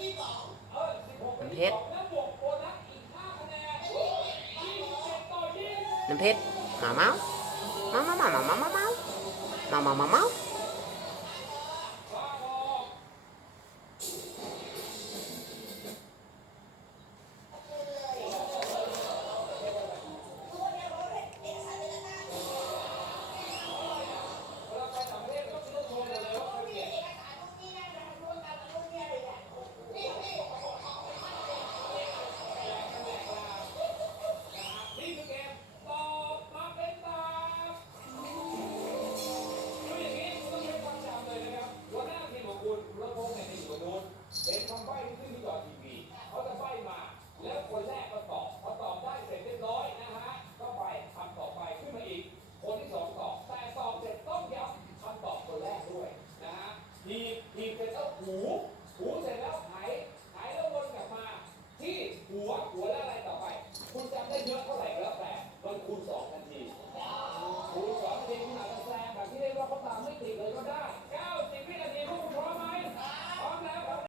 น้ำเพชรน้ำเพชรมาเมา มาเมามาเมามาเมามาเมามาเมา ฟขึ้นที่จอทีวีเขาจะไฟมา แล้วคนแรกก็ตอบพอตอบได้เสร็จเรียบร้อยนะฮะก็ไปคำต่อไปขึ้นมาอีก คนที่สองตอบแต่ตอบเสร็จต้องย้ำคำตอบคนแรกด้วยนะฮะทีทีเสร็จแล้วหูหูเสร็จแล้วหายหายแล้ววนกลับมาที่หัวหัวแล้วอะไรต่อไป คุณจำได้เยอะเท่าไหร่ก็แล้วแต่มันคูณสองทันทีคูณสองทันทีคุณอาจจะแซงแบบที่เรียกว่าเขาตาม